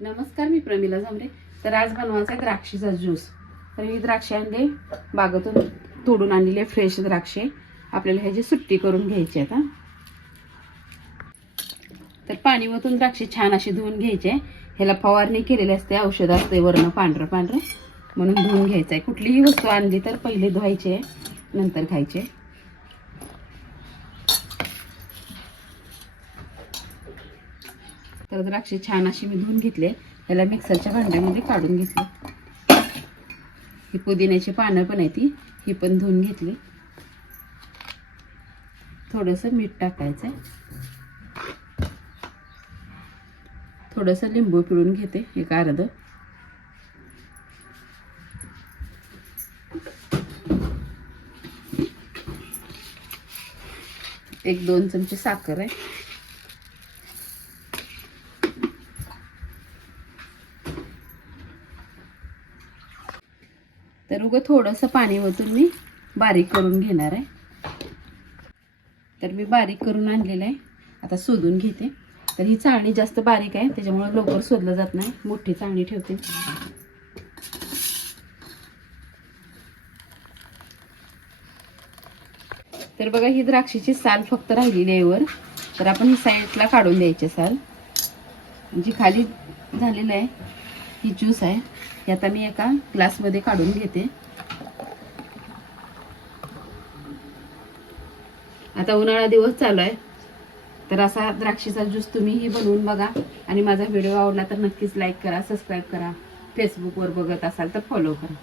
नमस्कार मी प्रमिला झांबरे. तर आज बनवायचा आहे द्राक्षीचा ज्यूस. तर मी द्राक्षे आणले बागेतून तोडून आणलेले फ्रेश द्राक्षे. आपल्याला ह्याची सुट्टी करून घ्यायची आहेत हा तर पाणी ओतून द्राक्षे छान अशी धुवून घ्यायचे. ह्याला फवारणी केलेली असते औषध असते वरनं पांढरं पांढरं. म्हणून धुवून घ्यायचं आहे. कुठलीही वस्तू आणली तर पहिले धुवायचे नंतर खायचे. तर द्राक्षे छान अशी मी धुवून घेतले. ह्याला मिक्सरच्या भांड्यामध्ये काढून घेतले. ही पुदिन्याची पानं पण आहे ती. ही पण धुवून घेतली. थोडंसं मीठ टाकायचं आहे थोडंसं लिंबू पिळून घेते एक अर्ध. एक दोन चमचे साखर आहे. तर उगं थोडंसं पाणी ओतून मी बारीक करून घेणार आहे. तर मी बारीक करून आणलेलं आहे. आता शोधून घेते. तर ही चाळणी जास्त बारीक आहे त्याच्यामुळे लवकर शोधलं जात नाही. मोठी चाळणी ठेवते. तर बघा ही द्राक्षीची साल फक्त राहिलेली आहे वर. तर आपण ही साईडला काढून द्यायची साल. जी खाली झालेलं आहे ही ज्यूस आहे. हे आता मी एका ग्लासमध्ये काढून घेते. आता उन्हाळा दिवस चालू आहे. तर असा द्राक्षीचा ज्यूस तुम्हीही बनवून बघा. आणि माझा व्हिडिओ आवडला तर नक्कीच लाईक करा सबस्क्राईब करा. फेसबुकवर बघत असाल तर फॉलो करा.